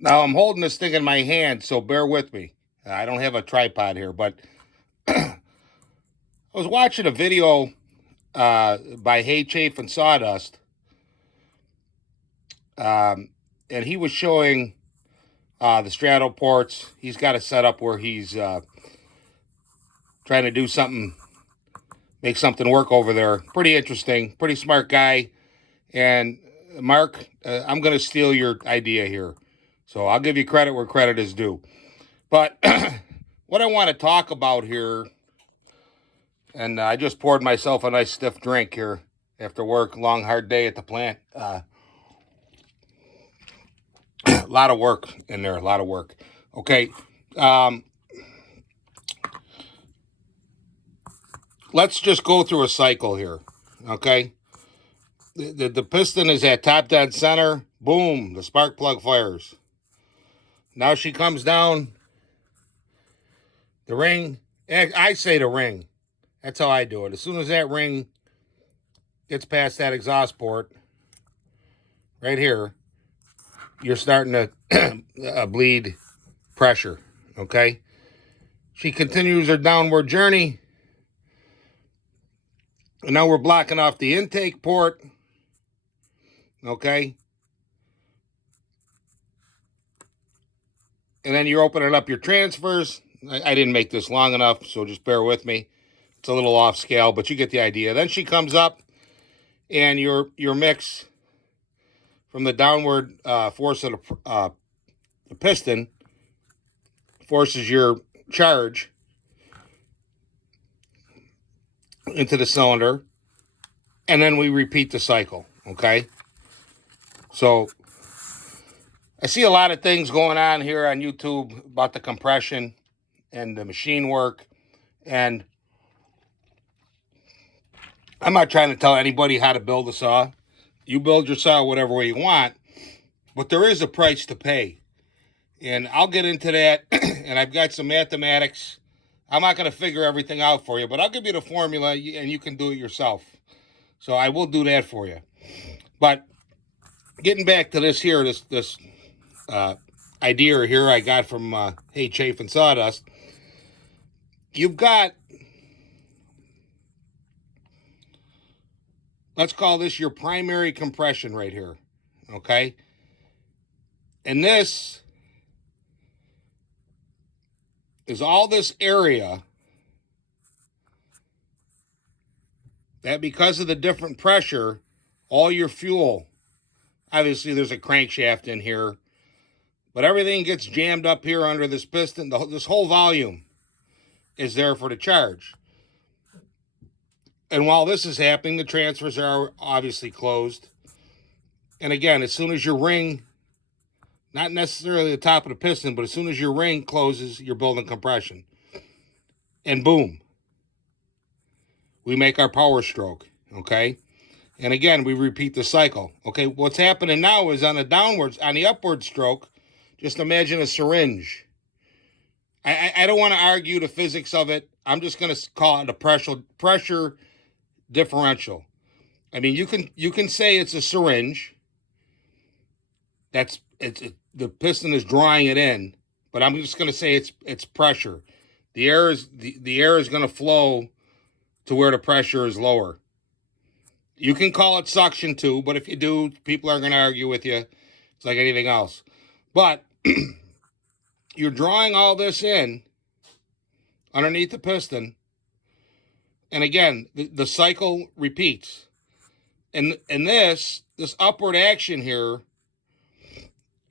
Now I'm holding this thing in my hand, so bear with me. I don't have a tripod here, but I was watching a video by Hay Chafe and Sawdust, um, and he was showing the straddle ports. He's got it set up where he's trying to do something, make something work over there. Pretty interesting, pretty smart guy. And Mark, I'm going to steal your idea here. So I'll give you credit where credit is due. But what I want to talk about here, and I just poured myself a nice stiff drink here after work, long, hard day at the plant. A lot of work in there, a lot of work. Okay. Let's just go through a cycle here. Okay. The piston is at top dead center. Boom, the spark plug fires. Now she comes down. The ring, I say the ring. That's how I do it. As soon as that ring gets past that exhaust port, right here, you're starting to bleed pressure, okay? She continues her downward journey. And now we're blocking off the intake port, okay? And then you're opening up your transfers. I didn't make this long enough, so just bear with me. It's a little off scale, but you get the idea. Then she comes up, and your mix from the downward force of the piston forces your charge into the cylinder, and then we repeat the cycle, okay? So I see a lot of things going on here on YouTube about the compression and the machine work, and I'm not trying to tell anybody how to build a saw. You build your saw whatever way you want, but there is a price to pay. And I'll get into that, and I've got some mathematics. I'm not going to figure everything out for you, but I'll give you the formula, and you can do it yourself. So I will do that for you. But getting back to this here, this idea here I got from Hay Chafe and Sawdust, you've got, let's call this your primary compression right here, okay? And this is all this area that, because of the different pressure, all your fuel, obviously there's a crankshaft in here, but everything gets jammed up here under this piston. This whole volume is there for the charge. And while this is happening, the transfers are obviously closed. And again, as soon as your ring, not necessarily the top of the piston, but as soon as your ring closes, you're building compression. And boom, we make our power stroke, okay? And again, we repeat the cycle. Okay, what's happening now is on the upward stroke, just imagine a syringe. I don't want to argue the physics of it. I'm just going to call it a pressure differential. I mean, you can say it's a syringe. The piston is drawing it in, but I'm just going to say it's pressure. The air is going to flow to where the pressure is lower. You can call it suction too, but if you do, people are going to argue with you. It's like anything else. But you're drawing all this in underneath the piston. And again, the cycle repeats. And this upward action here,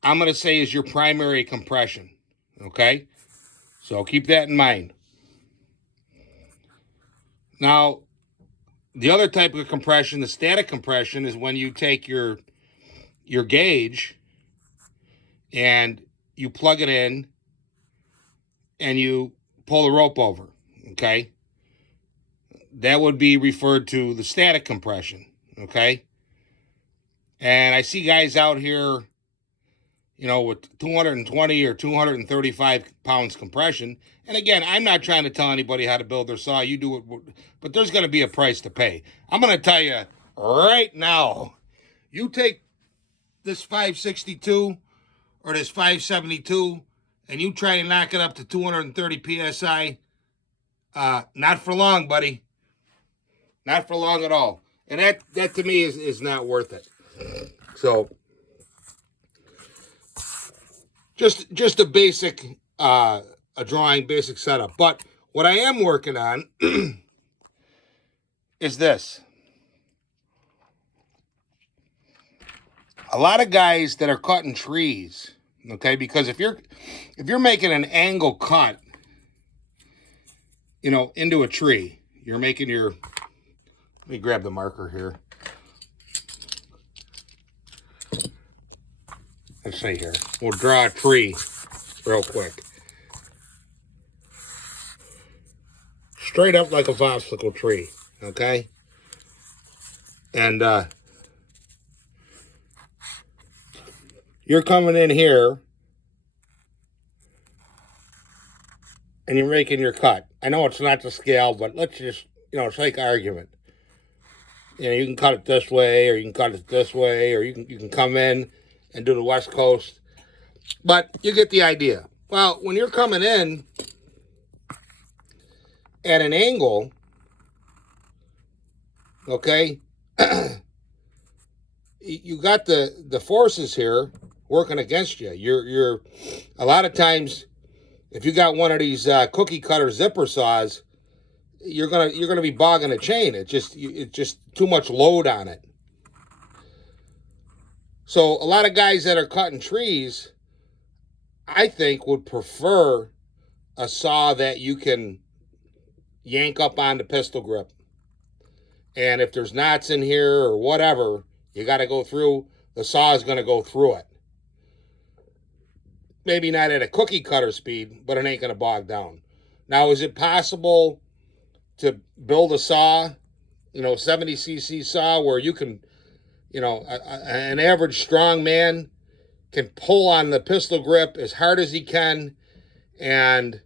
I'm going to say is your primary compression. Okay? So keep that in mind. Now, the other type of compression, the static compression, is when you take your gauge and you plug it in and you pull the rope over, okay? That would be referred to the static compression, okay? And I see guys out here, with 220 or 235 pounds compression. And again, I'm not trying to tell anybody how to build their saw. You do it, but there's going to be a price to pay. I'm going to tell you right now, you take this 562 or this 572, and you try and knock it up to 230 psi, not for long, buddy. Not for long at all. And that to me is not worth it. So just a basic a drawing, basic setup. But what I am working on is this. A lot of guys that are cutting trees, okay, because if you're making an angle cut, you know, into a tree, you're making your, let me grab the marker here. Let's see here. We'll draw a tree real quick. Straight up like a popsicle tree, okay? And you're coming in here and you're making your cut. I know it's not to scale, but let's just, you know, take argument. You know, you can cut it this way, or you can cut it this way, or you can come in and do the West Coast. But you get the idea. Well, when you're coming in at an angle, okay, you got the forces here working against you. You're a lot of times, if you got one of these cookie cutter zipper saws, you're gonna be bogging a chain. It's just too much load on it. So a lot of guys that are cutting trees, I think, would prefer a saw that you can yank up on the pistol grip. And if there's knots in here or whatever, you got to go through, the saw is going to go through it. Maybe not at a cookie cutter speed, but it ain't going to bog down. Now, is it possible to build a saw, you know, 70cc saw where you can, you know, an average strong man can pull on the pistol grip as hard as he can and,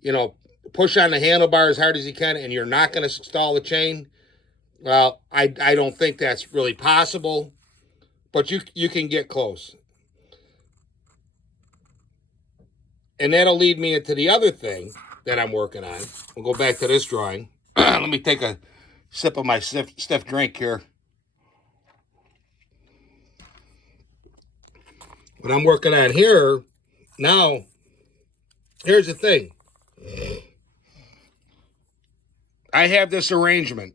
you know, push on the handlebar as hard as he can, and you're not going to stall the chain? Well, I don't think that's really possible, but you can get close. And that'll lead me into the other thing that I'm working on. We'll go back to this drawing. Let me take a sip of my stiff drink here. What I'm working on here, now, here's the thing. I have this arrangement,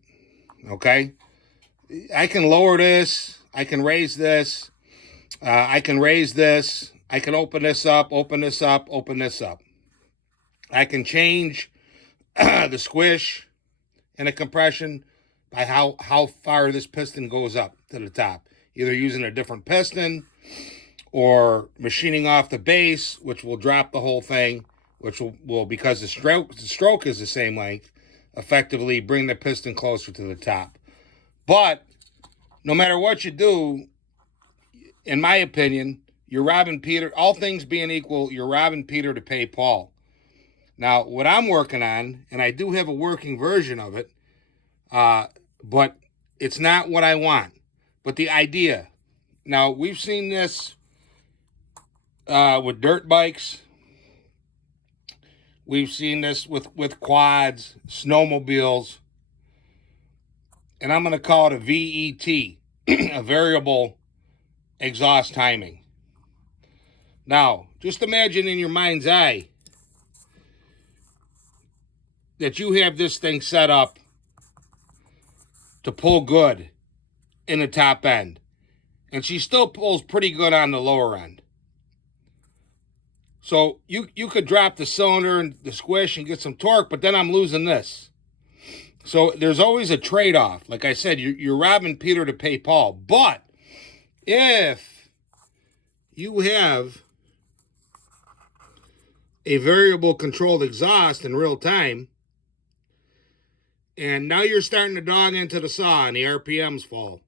okay? I can lower this. I can raise this. I can raise this. I can open this up, open this up, open this up. I can change the squish and the compression by how far this piston goes up to the top. Either using a different piston or machining off the base, which will drop the whole thing, which will because the stroke is the same length, effectively bring the piston closer to the top. But no matter what you do, in my opinion, you're robbing Peter, all things being equal, you're robbing Peter to pay Paul. Now, what I'm working on, and I do have a working version of it, but it's not what I want. But the idea. Now, we've seen this with dirt bikes. We've seen this with quads, snowmobiles. And I'm going to call it a VET, a variable exhaust timing. Now, just imagine in your mind's eye that you have this thing set up to pull good in the top end. And she still pulls pretty good on the lower end. So you could drop the cylinder and the squish and get some torque, but then I'm losing this. So there's always a trade-off. Like I said, you're robbing Peter to pay Paul. But if you have a variable controlled exhaust in real time, and now you're starting to dog into the saw and the RPMs fall,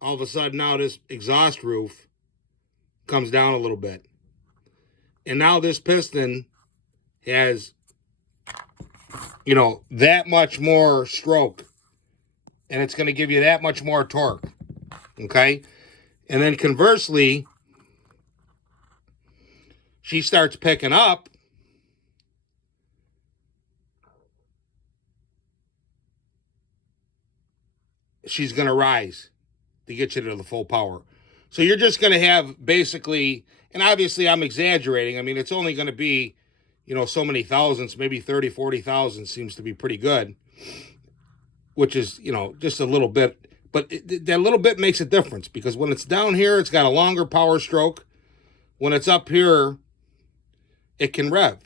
all of a sudden now this exhaust roof comes down a little bit. And now this piston has, you know, that much more stroke. And it's going to give you that much more torque. Okay? And then conversely, she starts picking up, she's going to rise to get you to the full power. So you're just going to have basically, and obviously I'm exaggerating. I mean, it's only going to be, so many thousands, maybe 30, 40,000 seems to be pretty good, which is, just a little bit. But that little bit makes a difference because when it's down here, it's got a longer power stroke. When it's up here, it can rev.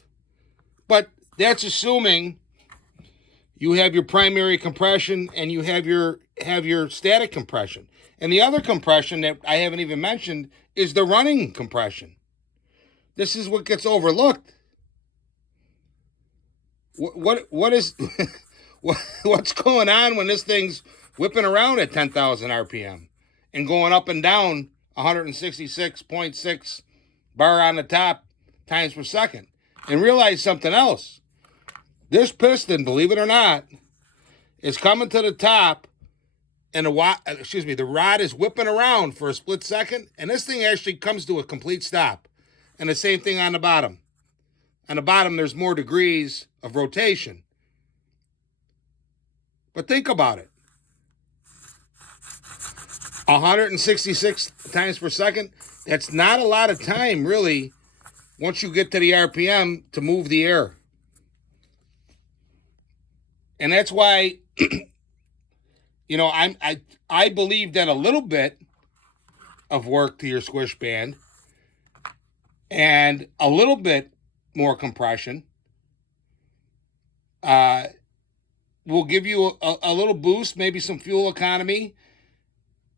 But that's assuming you have your primary compression and you have your static compression. And the other compression that I haven't even mentioned is the running compression. This is what gets overlooked. What is what's going on when this thing's whipping around at 10,000 RPM and going up and down 166.6 bar on the top times per second? And realize something else. This piston, believe it or not, is coming to the top, and the rod is whipping around for a split second, and this thing actually comes to a complete stop. And the same thing on the bottom. On the bottom, there's more degrees of rotation. But think about it. 166 times per second, that's not a lot of time, really, once you get to the RPM to move the air. And that's why, I believe that a little bit of work to your squish band and a little bit more compression will give you a little boost, maybe some fuel economy,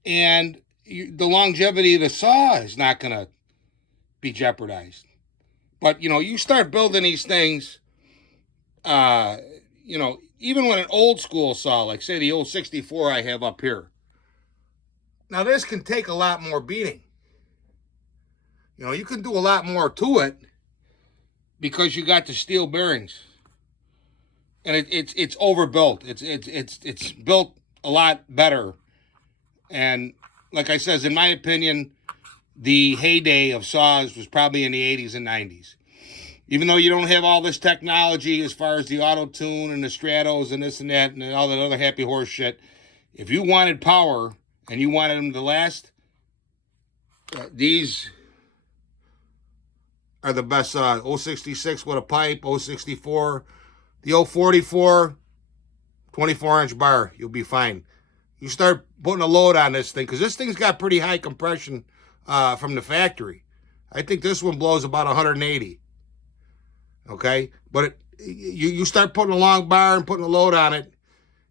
and the longevity of the saw is not going to be jeopardized. But, you start building these things, even when an old school saw, like say the old 64 I have up here. Now this can take a lot more beating. You can do a lot more to it because you got the steel bearings. And it's overbuilt. It's built a lot better. And like I says, in my opinion, the heyday of saws was probably in the 80s and 90s. Even though you don't have all this technology as far as the auto-tune and the Stratos and this and that and all that other happy horse shit, if you wanted power and you wanted them to last, these are the best saws. 066 with a pipe, 064, the 044, 24-inch bar, you'll be fine. You start putting a load on this thing, because this thing's got pretty high compression from the factory. I think this one blows about 180. Okay, but you start putting a long bar and putting a load on it.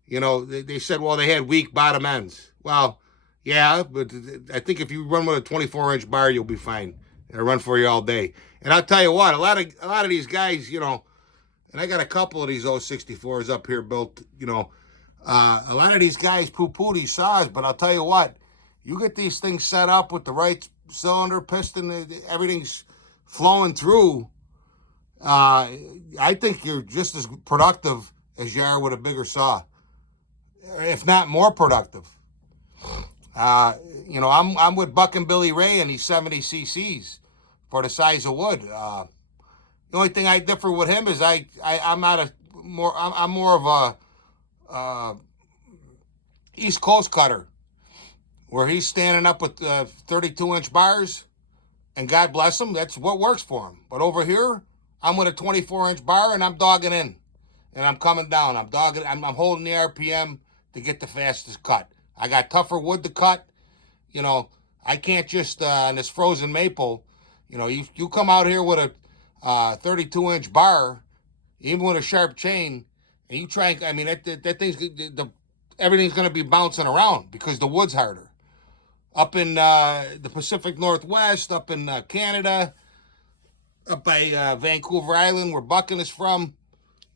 They said, well, they had weak bottom ends. Well, yeah, but I think if you run with a 24-inch bar, you'll be fine. It'll run for you all day. And I'll tell you what, a lot of these guys, and I got a couple of these 064s up here built. A lot of these guys poo-poo these saws, but I'll tell you what, you get these things set up with the right cylinder, piston, everything's flowing through. I think you're just as productive as you are with a bigger saw, if not more productive. I'm with Buck and Billy Ray and these 70 cc's for the size of wood. The only thing I differ with him is I'm more of a East Coast cutter, where he's standing up with 32-inch bars, and God bless him, that's what works for him. But over here, I'm with a 24-inch bar, and I'm dogging in, and I'm coming down. I'm holding the RPM to get the fastest cut. I got tougher wood to cut. I can't just on this frozen maple. You come out here with a 32-inch bar, even with a sharp chain, and you try. I mean, that thing's everything's going to be bouncing around because the wood's harder. Up in the Pacific Northwest, up in Canada, up by Vancouver Island, where Bucking is from,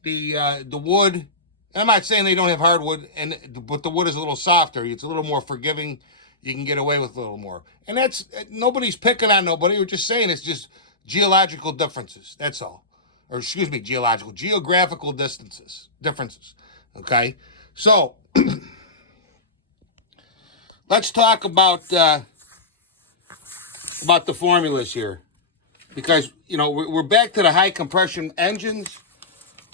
the wood. And I'm not saying they don't have hardwood, but the wood is a little softer. It's a little more forgiving. You can get away with a little more. And that's, nobody's picking on nobody. We're just saying it's just geological differences. That's all. Or excuse me, geographical differences. Okay? So, let's talk about the formulas here. because, you know, we're back to the high compression engines,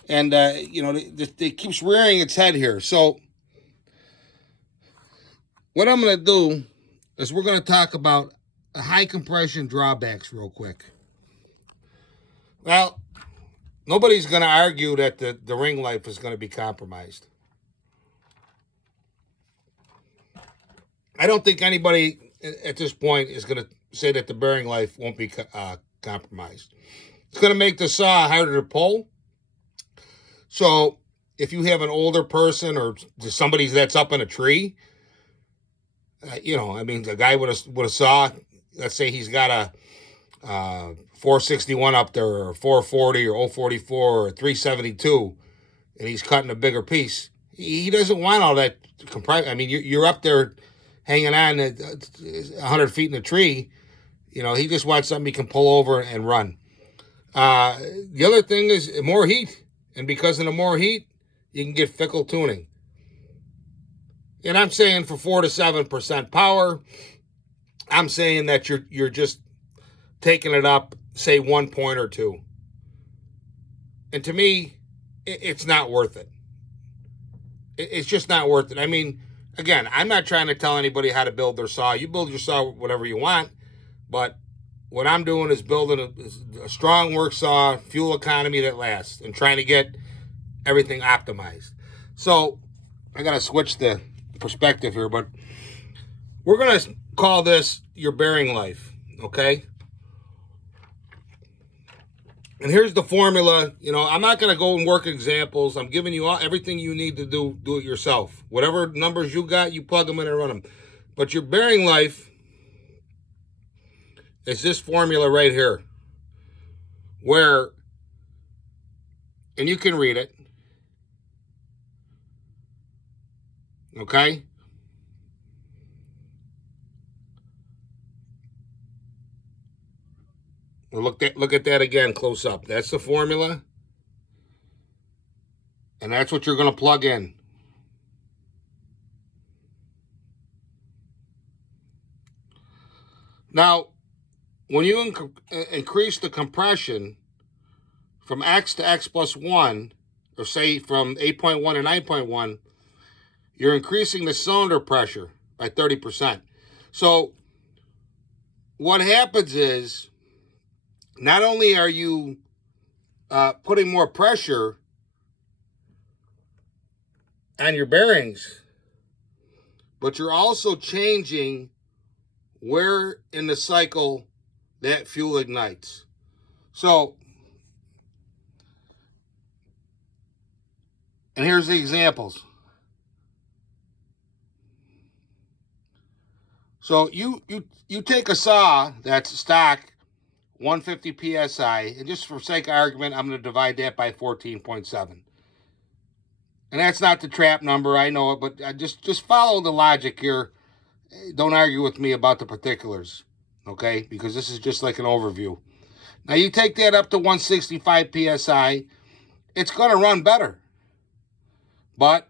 and, you know, it keeps rearing its head here. So what I'm going to do is we're going to talk about high compression drawbacks real quick. Well, nobody's going to argue that the ring life is going to be compromised. I don't think anybody at this point is going to say that the bearing life won't be compromised. It's going to make the saw harder to pull. So if you have an older person or somebody that's up in a tree, you know, I mean, a guy with a saw, let's say he's got a 461 up there, or 440 or 044 or 372, and he's cutting a bigger piece. He doesn't want all that compress. I mean, you're up there hanging on 100 feet in a tree. You know, he just wants something he can pull over and run. The other thing is more heat. And because of the more heat, you can get fickle tuning. And I'm saying for 4 to 7% power, I'm saying that you're just taking it up, say 1 point or 2. And to me, it's not worth it. It's just not worth it. I mean, again, I'm not trying to tell anybody how to build their saw. You build your saw whatever you want. But what I'm doing is building a strong work saw, fuel economy that lasts, and trying to get everything optimized. So I got to switch the perspective here, but we're going to call this your bearing life, okay? And here's the formula. You know, I'm not going to go and work examples. I'm giving you everything you need to do it yourself. Whatever numbers you got, you plug them in and run them. But your bearing life is this formula right here, where, and you can read it, okay? Well, look at that again close up. That's the formula, and that's what you're going to plug in. Now, when you increase the compression from X to X plus 1, or say from 8.1 to 9.1, you're increasing the cylinder pressure by 30%. So what happens is, not only are you putting more pressure on your bearings, but you're also changing where in the cycle that fuel ignites. So, and here's the examples. So you take a saw that's stock 150 psi, and just for sake of argument, I'm going to divide that by 14.7. And that's not the trap number, I know it, but just follow the logic here. Don't argue with me about the particulars, okay? Because this is just like an overview. Now, you take that up to 165 psi, it's going to run better. But